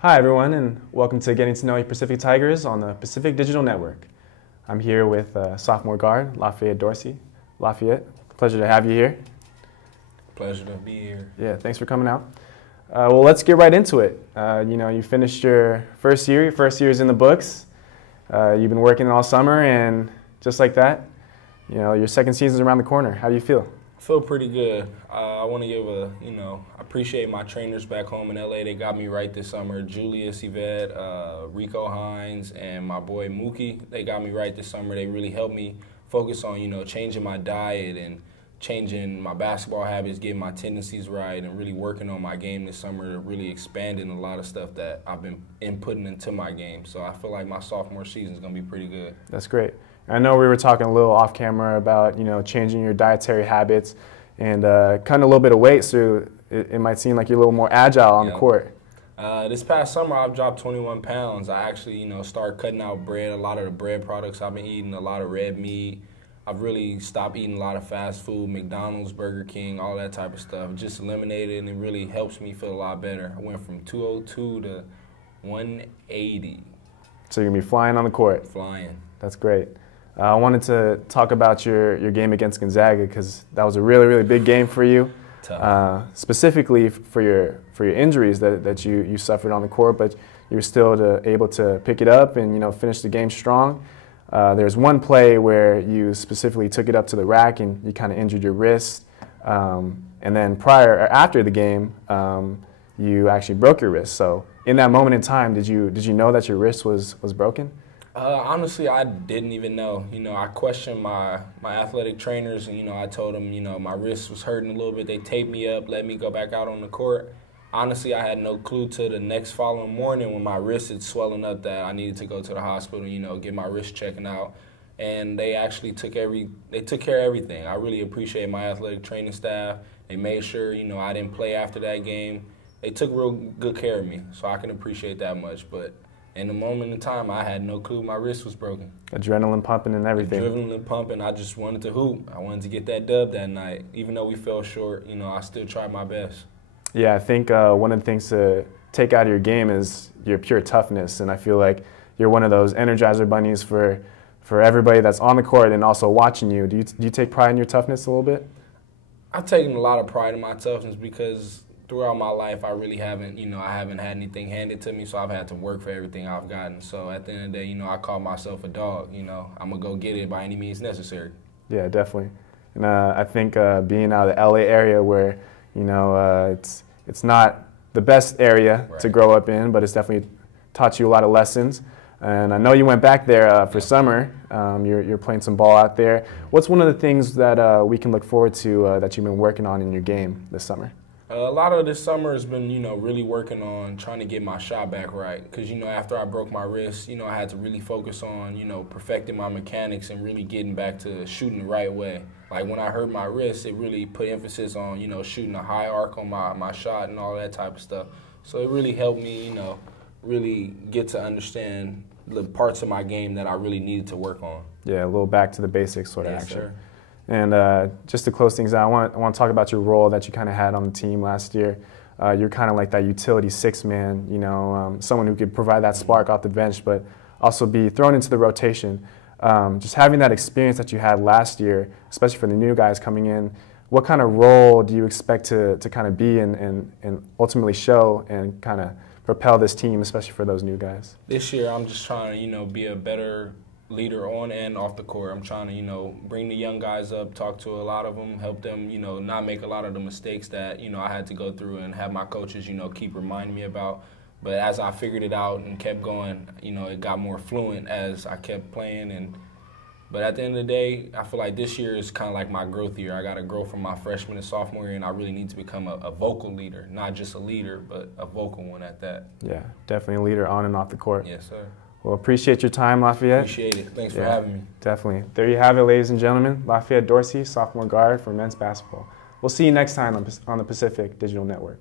Hi everyone, and welcome to Getting to Know Your Pacific Tigers on the Pacific Digital Network. I'm here with sophomore guard Lafayette Dorsey. Lafayette, pleasure to have you here. Pleasure to be here. Yeah, thanks for coming out. Well, let's get right into it. You finished your first year. Your first year is in the books. You've been working all summer, and just like that, your second season is around the corner. How do you feel? I feel pretty good. I want to give I appreciate my trainers back home in LA. They got me right this summer. Julius, Yvette, Rico Hines, and my boy Mookie, they got me right this summer. They really helped me focus on, changing my diet and changing my basketball habits, getting my tendencies right, and really working on my game this summer, really expanding a lot of stuff that I've been inputting into my game. So I feel like my sophomore season is going to be pretty good. That's great. I know we were talking a little off camera about, changing your dietary habits and cutting a little bit of weight, so it might seem like you're a little more agile on the court. This past summer, I've dropped 21 pounds. I actually, started cutting out bread, a lot of the bread products. I've been eating a lot of red meat. I've really stopped eating a lot of fast food, McDonald's, Burger King, all that type of stuff. Just eliminated it, and it really helps me feel a lot better. I went from 202 to 180. So you're going to be flying on the court. Flying. That's great. I wanted to talk about your game against Gonzaga because that was a really, really big game for you. Specifically for your injuries that you suffered on the court, but you were still able to pick it up and finish the game strong. There's one play where you specifically took it up to the rack and you kind of injured your wrist, and then after the game, you actually broke your wrist. So in that moment in time, did you know that your wrist was broken? Honestly, I didn't even know. I questioned my athletic trainers, and, I told them, my wrist was hurting a little bit. They taped me up, let me go back out on the court. Honestly, I had no clue to the next following morning when my wrist had swelling up that I needed to go to the hospital, get my wrist checking out. And they actually took care of everything. I really appreciate my athletic training staff. They made sure, I didn't play after that game. They took real good care of me, so I can appreciate that much. But in the moment in time, I had no clue my wrist was broken. Adrenaline pumping and everything. Adrenaline pumping. I just wanted to hoop. I wanted to get that dub that night. Even though we fell short, I still tried my best. Yeah, I think one of the things to take out of your game is your pure toughness, and I feel like you're one of those energizer bunnies for everybody that's on the court and also watching you. Do you take pride in your toughness a little bit? I've taken a lot of pride in my toughness because throughout my life, I really haven't, I haven't had anything handed to me, so I've had to work for everything I've gotten. So at the end of the day, I call myself a dog. I'm going to go get it by any means necessary. Yeah, definitely. And I think being out of the LA area where, it's not the best area to grow up in, but it's definitely taught you a lot of lessons. And I know you went back there for summer. You're playing some ball out there. What's one of the things that we can look forward to that you've been working on in your game this summer? A lot of this summer has been, really working on trying to get my shot back right. Because, after I broke my wrist, I had to really focus on, perfecting my mechanics and really getting back to shooting the right way. Like when I hurt my wrist, it really put emphasis on, shooting a high arc on my shot and all that type of stuff. So it really helped me, really get to understand the parts of my game that I really needed to work on. Yeah, a little back to the basics sort of yes, action. Sir. And just to close things out, I want to talk about your role that you kind of had on the team last year. You're kind of like that utility six-man, someone who could provide that spark off the bench, but also be thrown into the rotation. Just having that experience that you had last year, especially for the new guys coming in, what kind of role do you expect to kind of be and ultimately show and kind of propel this team, especially for those new guys? This year, I'm just trying to, be a better leader on and off the court. I'm trying to, bring the young guys up, talk to a lot of them, help them, not make a lot of the mistakes that, I had to go through and have my coaches, keep reminding me about. But as I figured it out and kept going, it got more fluent as I kept playing. But at the end of the day, I feel like this year is kind of like my growth year. I got to grow from my freshman and sophomore year, and I really need to become a vocal leader, not just a leader, but a vocal one at that. Yeah, definitely a leader on and off the court. Yes, sir. Well, appreciate your time, Lafayette. Appreciate it. Thanks for having me. Definitely. There you have it, ladies and gentlemen. Lafayette Dorsey, sophomore guard for men's basketball. We'll see you next time on the Pacific Digital Network.